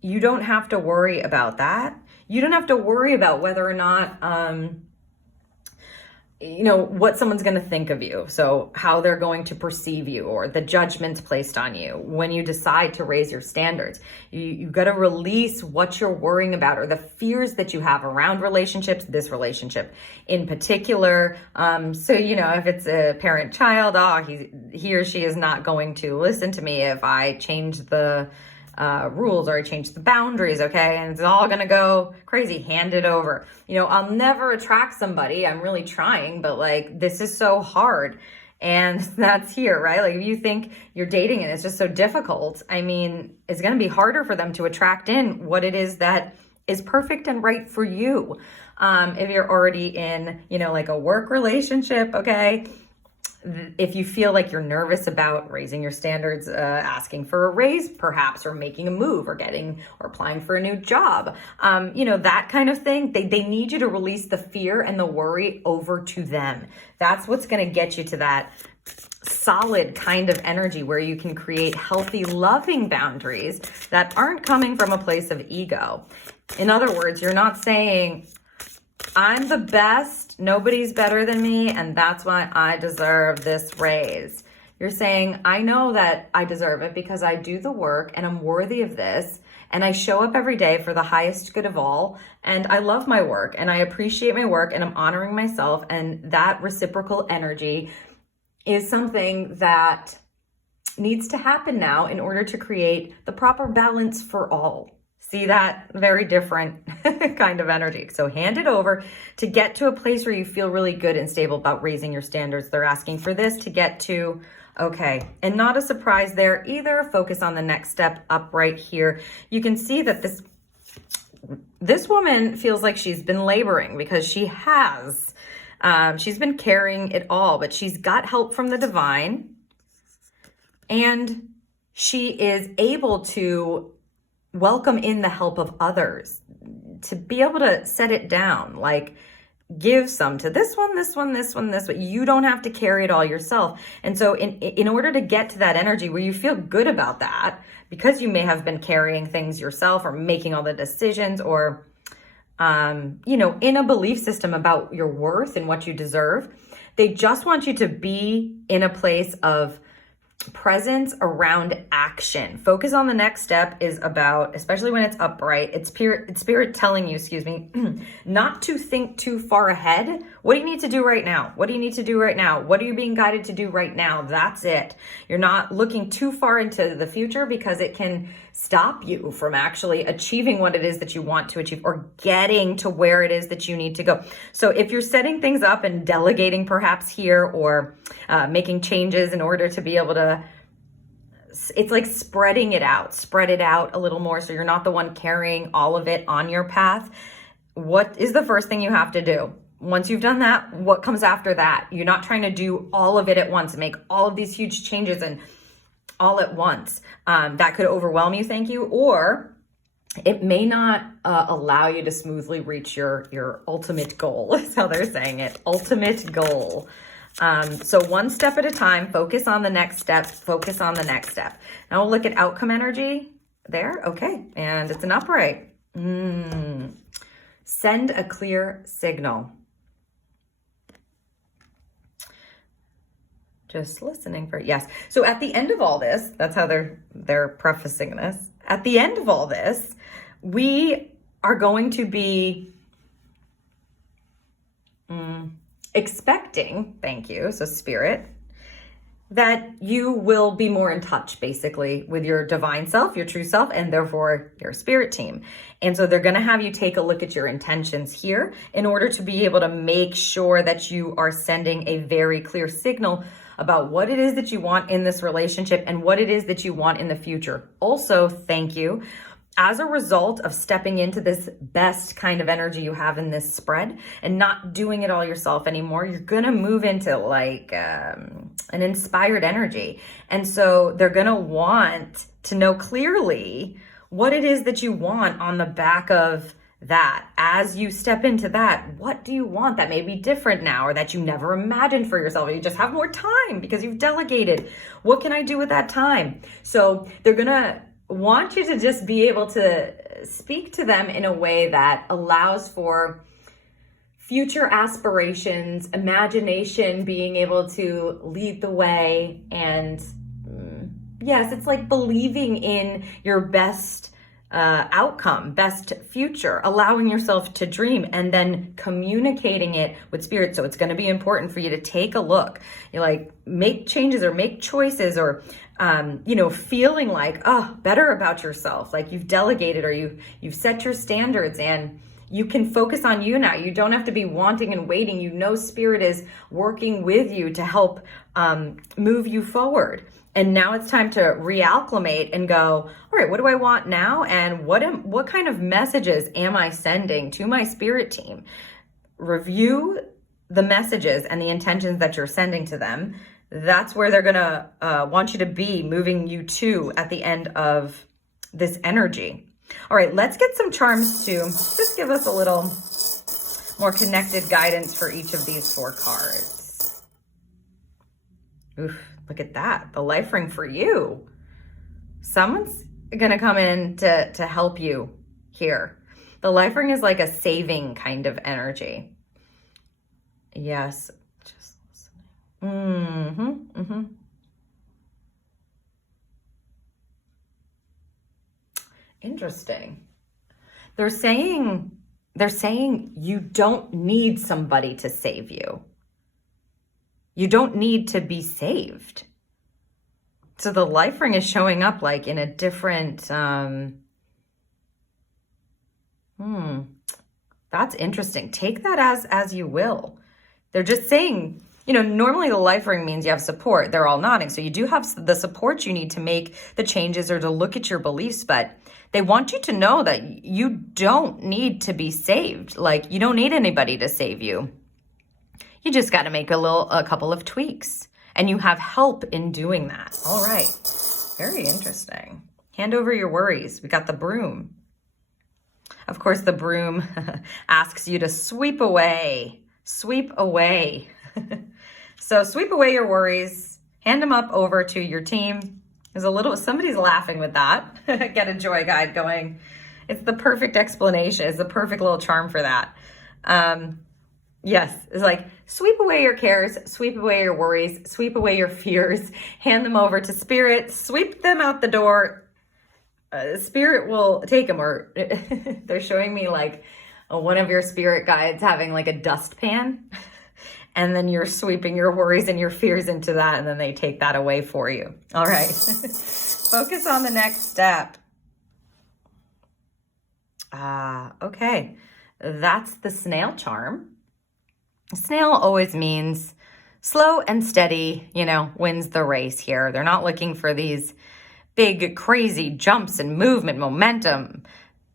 You don't have to worry about that. You don't have to worry about whether or not, you know, what someone's going to think of you. So how they're going to perceive you, or the judgments placed on you when you decide to raise your standards. You've got to release what you're worrying about, or the fears that you have around relationships, this relationship in particular. So, you know, if it's a parent-child, he or she is not going to listen to me if I change the rules, or I change the boundaries, okay? And it's all gonna go crazy. Hand it over. You know, I'll never attract somebody. I'm really trying, but like, this is so hard. And that's here, right? Like, if you think you're dating and it's just so difficult, I mean, it's gonna be harder for them to attract in what it is that is perfect and right for you. If you're already in, you know, like a work relationship, okay? If you feel like you're nervous about raising your standards, asking for a raise perhaps, or making a move, or applying for a new job, you know, that kind of thing, they need you to release the fear and the worry over to them. That's what's going to get you to that solid kind of energy where you can create healthy, loving boundaries that aren't coming from a place of ego. In other words, you're not saying, I'm the best, nobody's better than me, and that's why I deserve this raise. You're saying, I know that I deserve it because I do the work and I'm worthy of this, and I show up every day for the highest good of all, and I love my work and I appreciate my work, and I'm honoring myself, and that reciprocal energy is something that needs to happen now in order to create the proper balance for all. See that? Very different kind of energy. So hand it over to get to a place where you feel really good and stable about raising your standards. They're asking for this to get to, okay. And not a surprise there either. Focus on the next step up right here. You can see that this woman feels like she's been laboring, because she has. She's been carrying it all, but she's got help from the divine. And she is able to welcome in the help of others, to be able to set it down, like give some to this one, this one, this one, this one. You don't have to carry it all yourself. And so in order to get to that energy where you feel good about that, because you may have been carrying things yourself, or making all the decisions, or, you know, in a belief system about your worth and what you deserve, they just want you to be in a place of presence around action. Focus on the next step is about, especially when it's upright, it's spirit telling you, excuse me, not to think too far ahead. What do you need to do right now? What do you need to do right now? What are you being guided to do right now? That's it. You're not looking too far into the future, because it can stop you from actually achieving what it is that you want to achieve, or getting to where it is that you need to go. So if you're setting things up and delegating perhaps here, or making changes in order to be able to, it's like spread it out a little more, so you're not the one carrying all of it on your path. What is the first thing you have to do? Once you've done that, what comes after that? You're not trying to do all of it at once and make all of these huge changes and all at once. That could overwhelm you, thank you, or it may not allow you to smoothly reach your ultimate goal, is how they're saying it, ultimate goal. So one step at a time, focus on the next step, focus on the next step. Now we'll look at outcome energy there. Okay. And it's an upright. Send a clear signal. Just listening for, yes. So at the end of all this, that's how they're prefacing this. At the end of all this, we are going to be expecting, thank you, so spirit, that you will be more in touch basically with your divine self, your true self, and therefore your spirit team. And so they're going to have you take a look at your intentions here in order to be able to make sure that you are sending a very clear signal about what it is that you want in this relationship and what it is that you want in the future. Also, thank you. As a result of stepping into this best kind of energy you have in this spread and not doing it all yourself anymore, you're going to move into like an inspired energy. And so they're going to want to know clearly what it is that you want on the back of that. As you step into that, what do you want that may be different now or that you never imagined for yourself? Or you just have more time because you've delegated. What can I do with that time? So they're going to want you to just be able to speak to them in a way that allows for future aspirations, imagination being able to lead the way. And yes, it's like believing in your best outcome, best future, allowing yourself to dream and then communicating it with spirit. So it's going to be important for you to take a look, you like make changes or make choices or feeling like, better about yourself, like you've delegated or you've set your standards and you can focus on you now. You don't have to be wanting and waiting. You know, spirit is working with you to help move you forward. And now it's time to reacclimate and go, all right, what do I want now? And what kind of messages am I sending to my spirit team? Review the messages and the intentions that you're sending to them. That's where they're gonna want you to be, moving you to at the end of this energy. All right, let's get some charms to just give us a little more connected guidance for each of these 4 cards. Oof, look at that, the life ring for you. Someone's gonna come in to help you here. The life ring is like a saving kind of energy. Yes. Interesting. They're saying you don't need somebody to save you. You don't need to be saved. So the life ring is showing up like in a different that's interesting. Take that as you will. They're just saying, normally the life ring means you have support. They're all nodding. So you do have the support you need to make the changes or to look at your beliefs, but they want you to know that you don't need to be saved. Like you don't need anybody to save you. You just got to make a couple of tweaks and you have help in doing that. All right. Very interesting. Hand over your worries. We got the broom. Of course, the broom asks you to sweep away. Sweep away. So sweep away your worries, hand them up over to your team. Somebody's laughing with that. Get a joy guide going. It's the perfect explanation. It's the perfect little charm for that. Yes, it's like sweep away your cares, sweep away your worries, sweep away your fears, hand them over to spirit, sweep them out the door. Spirit will take them, or they're showing me like one of your spirit guides having like a dustpan. And then you're sweeping your worries and your fears into that, and then they take that away for you. All right. Focus on the next step. Okay. That's the snail charm. Snail always means slow and steady, wins the race here. They're not looking for these big, crazy jumps and movement, momentum.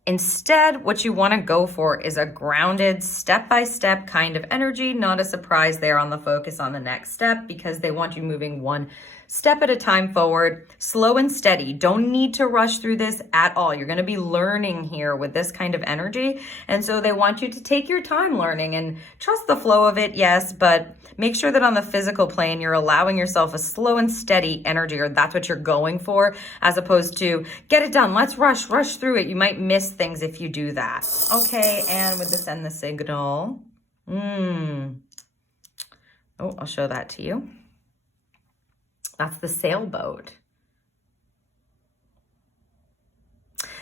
Instead, what you want to go for is a grounded, step-by-step kind of energy. Not a surprise there on the focus on the next step, because they want you moving one step at a time forward, slow and steady. Don't need to rush through this at all. You're going to be learning here with this kind of energy. And so they want you to take your time learning and trust the flow of it, yes, but make sure that on the physical plane, you're allowing yourself a slow and steady energy, or that's what you're going for, as opposed to get it done. Let's rush through it. You might miss things if you do that. Okay, and with the send the signal. Oh, I'll show that to you. That's the sailboat.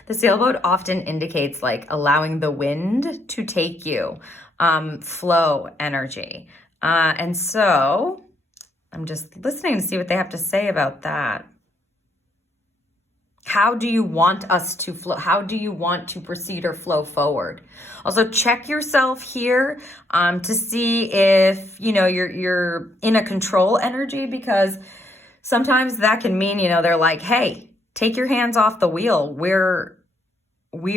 The sailboat often indicates like allowing the wind to take you, flow energy. And so I'm just listening to see what they have to say about that. How do you want us to flow? How do you want to proceed or flow forward? Also, check yourself here to see if, you know, you're in a control energy, because sometimes that can mean, you know, they're like, hey, take your hands off the wheel. We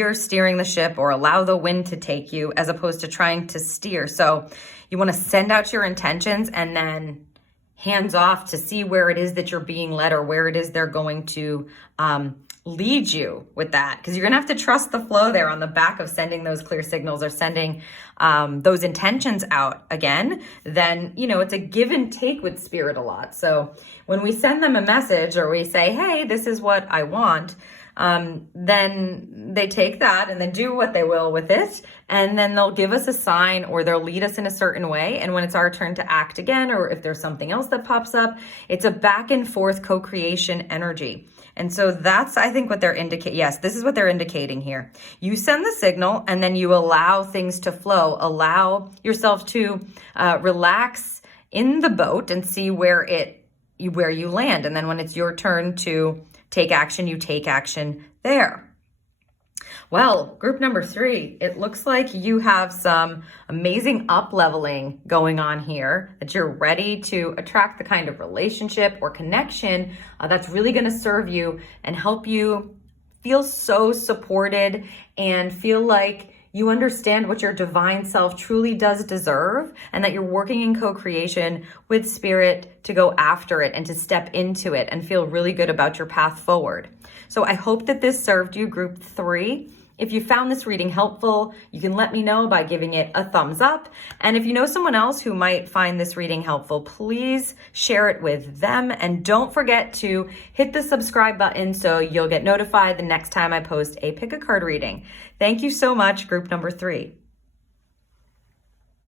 are steering the ship, or allow the wind to take you, as opposed to trying to steer. So you want to send out your intentions and then hands off to see where it is that you're being led, or where it is they're going to lead you with that. Because you're going to have to trust the flow there on the back of sending those clear signals, or sending those intentions out again. Then, you know, it's a give and take with spirit a lot. So when we send them a message, or we say, hey, this is what I want, then they take that and then do what they will with it. And then they'll give us a sign, or they'll lead us in a certain way. And when it's our turn to act again, or if there's something else that pops up, it's a back and forth co-creation energy. And so that's, I think, what they're indicating. Yes, this is what they're indicating here. You send the signal, and then you allow things to flow. Allow yourself to relax in the boat and see where you land. And then when it's your turn to take action, you take action there. Well, group number 3, it looks like you have some amazing up-leveling going on here, that you're ready to attract the kind of relationship or connection that's really going to serve you and help you feel so supported, and feel like you understand what your divine self truly does deserve, and that you're working in co-creation with spirit to go after it and to step into it and feel really good about your path forward. So I hope that this served you, group 3. If you found this reading helpful, you can let me know by giving it a thumbs up. And if you know someone else who might find this reading helpful, please share it with them. And don't forget to hit the subscribe button so you'll get notified the next time I post a pick a card reading. Thank you so much, group number 3.